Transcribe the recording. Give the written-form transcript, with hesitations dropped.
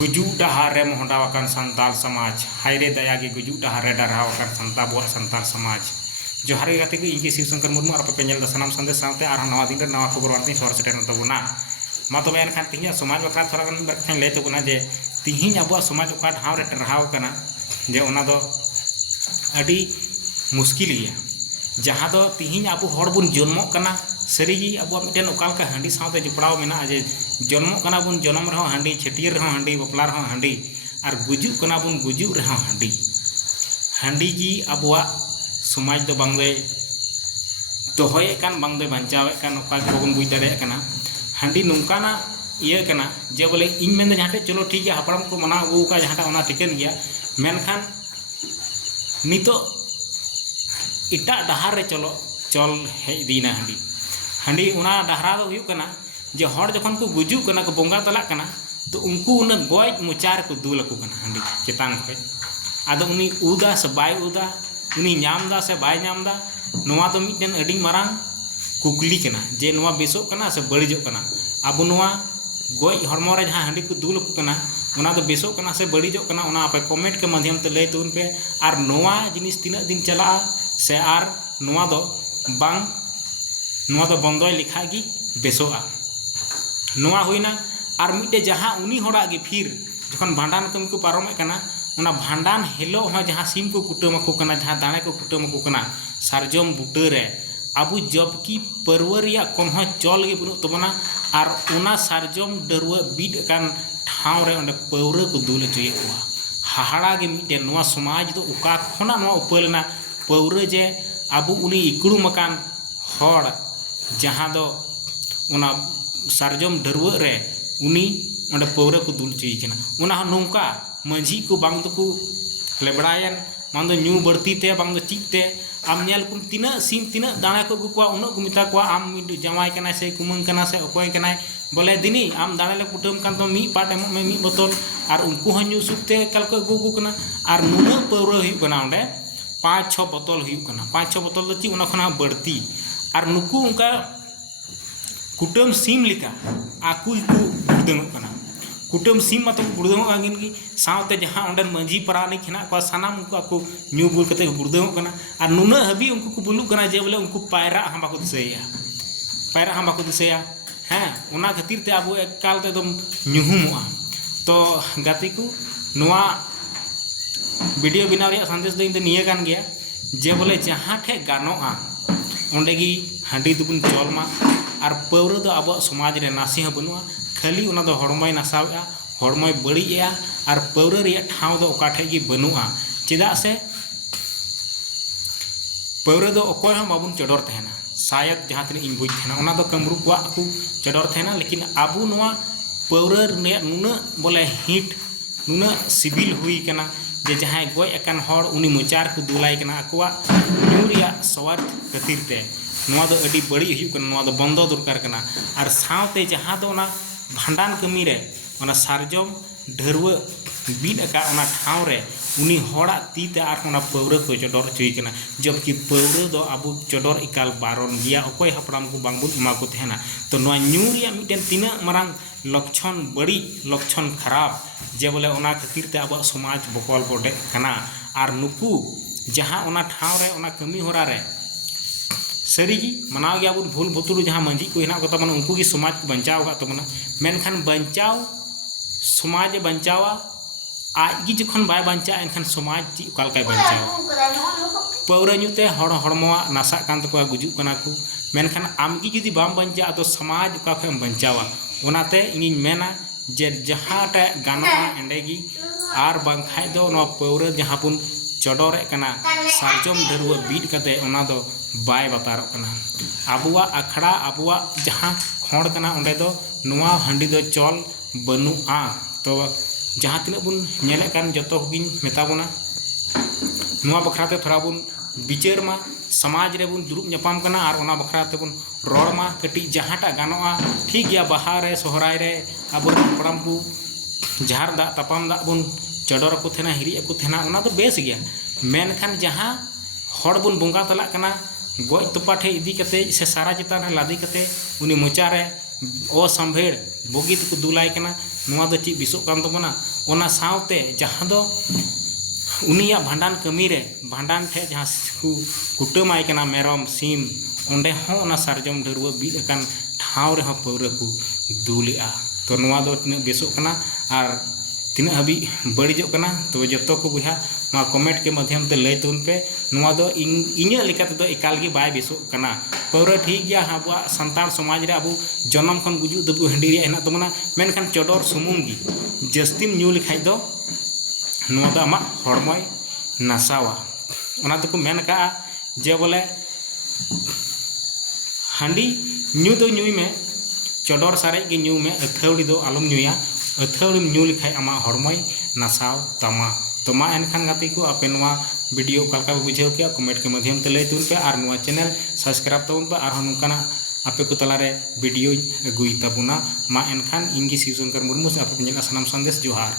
गुजुक डहार रे मोहडावाकान संताल समाज हायरे दयागे गुजुक डहार रे डरावाकान संता बोर संताल समाज जोहार गे गाते को इनके शिवशंकर मुर्मू और पेंजल दसनाम संदेश साथे आर नवा दिन रे नवा खबर वार्ता सर सेटर तबना मा तबे एनखान तिहिया समाज बखरा थोड़ा गन बरखान ले तबना जे तिहिन अब समाज ओका ढाव रे टरहाव कना जे ओना दो अडी मुश्किल गया जहाँ दो तिहिन अब हर बुन जन्मो कना सरीगी अब मिटेन ओकालका हांडी साथे जुपड़ाव मेना जे जन्मो कना बुन जन्म रहो हांडी छटियर रहो हांडी बपला रहो हांडी और गुजुक कना बुन गुजुक रहो हांडी हांडी जी अबवा समाज दो बांगे दोहये कान बांगे बंचावे कान ओका बन बुझ दाड़े कना हांडी नोंकाना इया कना जे बोले इन मेन जहाँटे चलो ठीक है हपड़ाम को मना अगू का जहाँटा ओना टिकन गया मेनखान नितो इटा डहार रे चलो चल हेज दीना हांडी हांडी उना डहरा दो हुयु कना जे हर जखन को गुजुक कना को बोंगा तला कना तो उनको उन गज मोचार को दूल को कना हांडी चेतान खय आदो उनी उदा से बाय उदा उनी नामदा से बाय नामदा नोवा तो मिटन अडी मारांग कुकली कना जे नोवा बेसो कना से बड़िजो कना अब नोवा गज हरमो रे जहां हांडी को दूल को कना उना तो बेसो कना से बड़िजो कना उना आपे कमेंट के माध्यम ते लय तुन पे आर नोवा जिनिस तिना दिन चला से आर नोवा दो बांग नोवा दो बंदोय लिखा गी बेसोआ नोवा हुईना और मिटे जहाँ उनी होड़ा गे फिर जखन भांडान कमी को पारमे कना उना भांडान हेलो हो जहाँ सीम को कुटम को कना जहाँ दाने को कुटम को कना सारजम बुटे रे आबू जबकि परवरिया कौन हो चल गे बनु तबना और उना सारजम डरुआ बीट कान ठाव रे ओंडे पौरे को दूल चुये को हाहाड़ा गे मिटे नोवा समाज दो उका खोना नोवा उपलना पौरे जे आबू उनी इकड़ू मकान हड़ जहाँ दो उना सारजम डरुआ रे उनी ओंडे पौरे को दूल चुई कना उना नोंका माझी को बांग तो को लेबड़ायन बांग दो न्यू बढ़ती ते बांग दो चिक ते आम नेल कुम तिना सीम तिना दाना को गुकुआ उन को मिता को आम जमाय कना से कुमंग कना से अकोय कना बोले दिनी आम दाना ले कुटम कान तो मी पाट एम में मी बोतल और उनको ह न्यू सुते कल को गुगु कना और नुना पौरे हुई कना ओंडे 5-6 बोतल हुई कना 5-6 बोतल दो ची उना खना बढ़ती और नुकु उनका कुटम सीम लिका आकु को गुड़दंग कना कुटम सीम मत गुड़दंग आगिन की सावते जहाँ ओंडे मंझी परानी खना को सानाम उनको आकु न्यू गुल कते गुड़दंग कना और नुना हबी उनको को बुलु कना जे बोले उनको पायरा हम बाको दिसैया पायरा हम बाको दिसैया हैं उना खातिर ते आबो एकाल ते दम न्युहुमोआ तो गाती को नोआ वीडियो बनाव रे संदेश दो इन निया कान गया जे बोले जहाँ ठे गानोआ ओंडे गी हांडी दुबुन चलमा और पौरे दो अब समाज रे नासी ह बनुआ खाली उना दो हड़मय नासावेआ हड़मय बड़िया और पौरे रे ठाव दो ओकाठे गी बनुआ चेदा से पौरे दो अकोय हम बाबुन चडोर तहना शायद जहाँ तीन इन बुझ तहना उना दो कमरू को को चडोर तहना लेकिन आबू नोआ पौरे रे नुना बोले हिट नुना सिबिल हुई कना जे जहाँ गज एकान हड़ उनी मोचार को दुलाय कना अकवा न्यू रिया स्वार्थ खातिर ते नोआ दो अडी बड़ी हुई कना नोआ दो बंदो दरकार कना और सावते जहाँ दो ना भांडान कमी रे ओना सारजम ढरुआ बीट का ओना ठाव रे उनी हड़ा तीते आर ओना पौरे को चडोर चुई कना जबकि पौरे दो आबू चडोर इकाल बारन गया अकोय हपड़ाम को बांगबुन एमा को तहना तो नोआ न्यू रिया मिटेन तिना मारांग लक्षण बड़ी लक्षण खराब जे बोले ओना खातिर ते अब समाज बकल बडे कना और नुकु जहाँ ओना ठाव रे ओना कमी होरा रे सरीगी मनाव गया बुन भूल भुतुरु जहाँ मंझी को हेना को तमन उनको की समाज को बचाव का तमना मेनखान बचाव समाज बचावा आज की जखन बाय बचा एनखान समाज ची उकालकाय बचाव पौरा नुते हड़मोआ नासा कान तको गुजुक कना को मेनखान आमगी जुदी बाम बचा तो समाज उका खम बचावा ओनाते इनी मेना जे जहाँटा गाना एंडेगी और बांखाय दो नो पौरा जहाँ पुन चडोरे कना सारजम ढरुआ बीट कते ओना दो बाय बतारो कना आबुआ अखड़ा आबुआ जहाँ खोड़ कना ओंडे दो नोआ हांडी दो चल बनुआ तो जहाँ तीन बुन नेले कान जतो गिन मेताबोना नोआ बखराते थोड़ा बुन विचार मा समाज रे बुन दुरुब नेपाम कना और ओना बखराते बुन रोड मा कटी जहाँटा गानोआ ठीक गया बाहर रे सोहराय रे अब पड़ाम को झार दा तपाम दा बुन चडोर को थेना हिरी को थेना ओना तो बेस गया मेनखान जहाँ हड़ बुन बोंगा तला कना गज तोपाठे इदी कते से सारा चितान लादी कते उनी मोचा रे असंभेड़ बगित को दुलाय कना नुआ दो ची बिसोक कान तबना ओना सावते जहां दो उनिया भांडान कमी रे भांडान ठे जहां कुटमाय कना मेरम सीम ओंडे हो ओना सारजम ढरुआ बीद अकान ठाव रे हो पौरा को दुलेआ तो नुआ दो तिना बेसोक कना आर तिना हबी बड़िजोक कना तो जतो को बुहा मा कमेंट के माध्यम ते लय तुन पे नुआ दो इन्या लेकाते दो एकाल गे बाय बेसोक कना पौरा ठीक गया आबुआ संताल समाज रे आबु जन्म खन गुजु दबु हंडी रे हेना तमना मेनखान चडोर सुमुंग गी जस्तिम न्यू लिखाय दो नुआ दो आमा हड़मय नासावा ओना तो को मेन का जे बोले हांडी न्यू दो न्यूई में चडोर सारे गे न्यू में अथौड़ी दो आलम न्यूया अथौड़ी न्यू लिखाय आमा हड़मय नासाव तमा तो मा एनखान गाती को आपे नुआ वीडियो कालका बुझाव के कमेंट के माध्यम ते लय तुन पे और नुआ चैनल सब्सक्राइब तबन पे और नुकाना आपे को तलारे वीडियो अगुई तबुना मा एनखान इंगी शिवशंकर मुर्मू से आपे पेला सनाम संदेश जोहार।